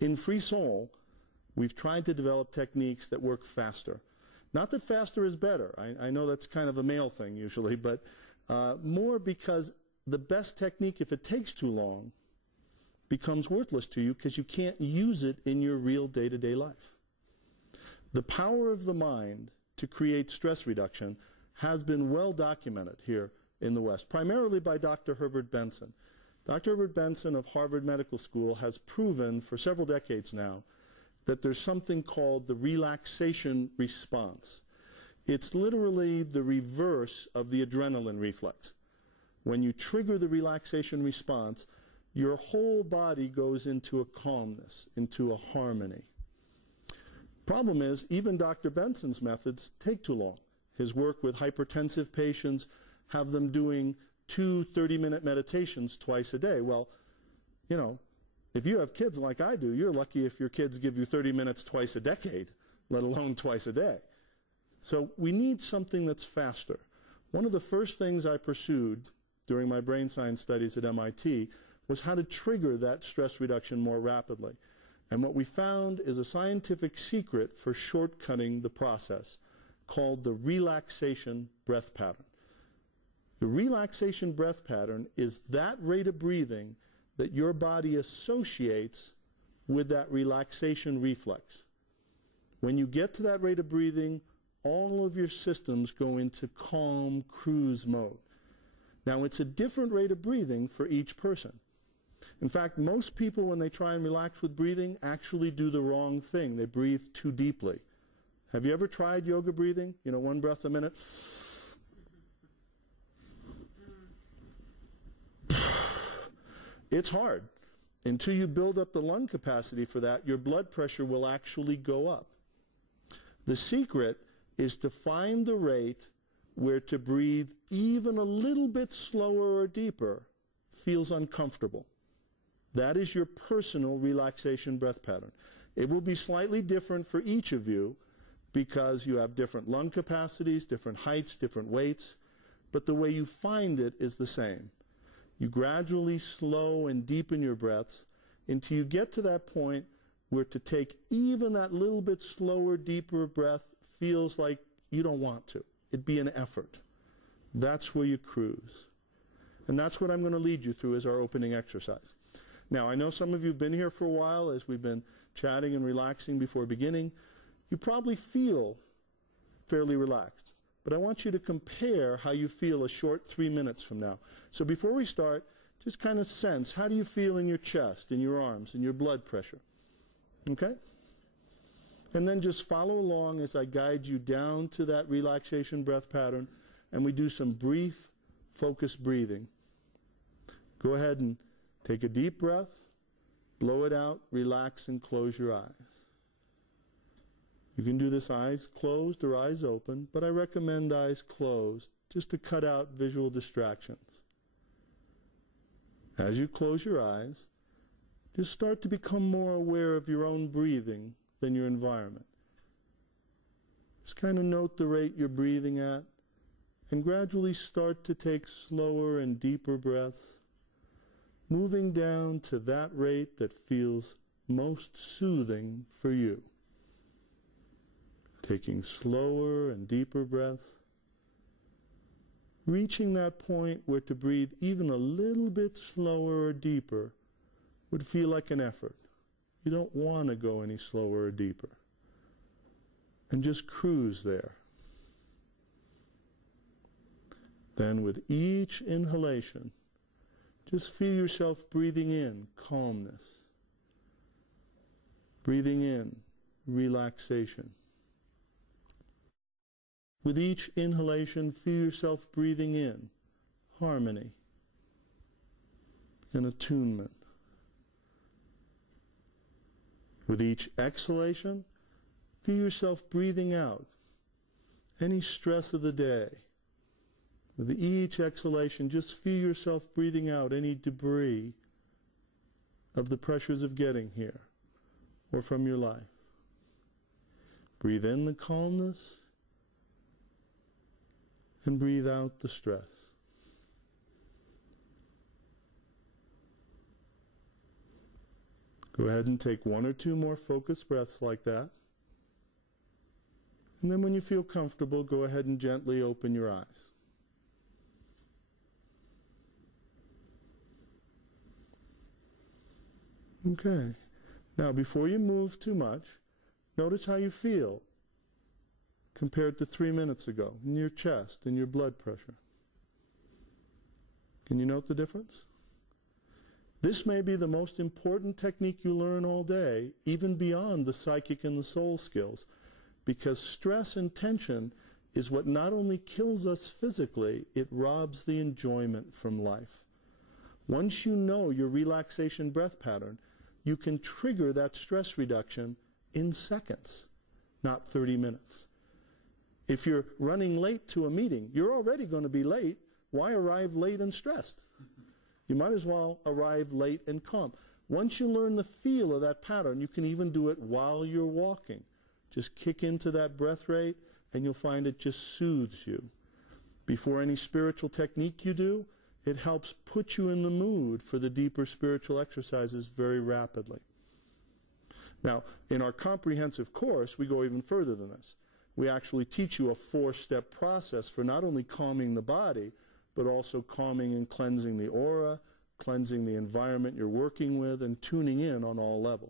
In FreeSol, we've tried to develop techniques that work faster. Not that faster is better. I know that's kind of a male thing usually, but more because the best technique, if it takes too long, becomes worthless to you because you can't use it in your real day-to-day life. The power of the mind to create stress reduction has been well documented here in the West, primarily by Dr. Herbert Benson. Dr. Herbert Benson of Harvard Medical School has proven for several decades now that there's something called the relaxation response. It's literally the reverse of the adrenaline reflex. When you trigger the relaxation response, your whole body goes into a calmness, into a harmony. Problem is, even Dr. Benson's methods take too long. His work with hypertensive patients have them doing 2 30-minute meditations twice a day. Well, you know, if you have kids like I do, you're lucky if your kids give you 30 minutes twice a decade, let alone twice a day. So we need something that's faster. One of the first things I pursued during my brain science studies at MIT was how to trigger that stress reduction more rapidly. And what we found is a scientific secret for shortcutting the process called the relaxation breath pattern. The relaxation breath pattern is that rate of breathing that your body associates with that relaxation reflex. When you get to that rate of breathing, all of your systems go into calm cruise mode. Now, it's a different rate of breathing for each person. In fact, most people, when they try and relax with breathing, actually do the wrong thing. They breathe too deeply. Have you ever tried yoga breathing? You know, 1 breath a minute. It's hard. Until you build up the lung capacity for that, your blood pressure will actually go up. The secret is to find the rate where to breathe even a little bit slower or deeper feels uncomfortable. That is your personal relaxation breath pattern. It will be slightly different for each of you because you have different lung capacities, different heights, different weights, but the way you find it is the same. You gradually slow and deepen your breaths until you get to that point where to take even that little bit slower, deeper breath feels like you don't want to. It'd be an effort. That's where you cruise. And that's what I'm going to lead you through as our opening exercise. Now, I know some of you have been here for a while as we've been chatting and relaxing before beginning. You probably feel fairly relaxed. But I want you to compare how you feel a short 3 minutes from now. So before we start, just kind of sense, how do you feel in your chest, in your arms, in your blood pressure? Okay? And then just follow along as I guide you down to that relaxation breath pattern, and we do some brief, focused breathing. Go ahead and take a deep breath, blow it out, relax, and close your eyes. You can do this eyes closed or eyes open, but I recommend eyes closed just to cut out visual distractions. As you close your eyes, just start to become more aware of your own breathing than your environment. Just kind of note the rate you're breathing at and gradually start to take slower and deeper breaths, moving down to that rate that feels most soothing for you. Taking slower and deeper breaths, reaching that point where to breathe even a little bit slower or deeper would feel like an effort. You don't want to go any slower or deeper. And just cruise there. Then with each inhalation, just feel yourself breathing in calmness. Breathing in relaxation. With each inhalation, feel yourself breathing in harmony and attunement. With each exhalation, feel yourself breathing out any stress of the day. With each exhalation, just feel yourself breathing out any debris of the pressures of getting here or from your life. Breathe in the calmness and breathe out the stress. Go ahead and take 1 or 2 more focused breaths like that. And then when you feel comfortable, go ahead and gently open your eyes. Okay. Now, before you move too much, notice how you feel compared to 3 minutes ago in your chest and your blood pressure. Can you note the difference? This may be the most important technique you learn all day, even beyond the psychic and the soul skills, because stress and tension is what not only kills us physically, it robs the enjoyment from life. Once you know your relaxation breath pattern, you can trigger that stress reduction in seconds, not 30 minutes. If you're running late to a meeting, you're already going to be late. Why arrive late and stressed? You might as well arrive late and calm. Once you learn the feel of that pattern, you can even do it while you're walking. Just kick into that breath rate, and you'll find it just soothes you. Before any spiritual technique you do, it helps put you in the mood for the deeper spiritual exercises very rapidly. Now, in our comprehensive course, we go even further than this. We actually teach you a 4-step process for not only calming the body, but also calming and cleansing the aura, cleansing the environment you're working with, and tuning in on all levels.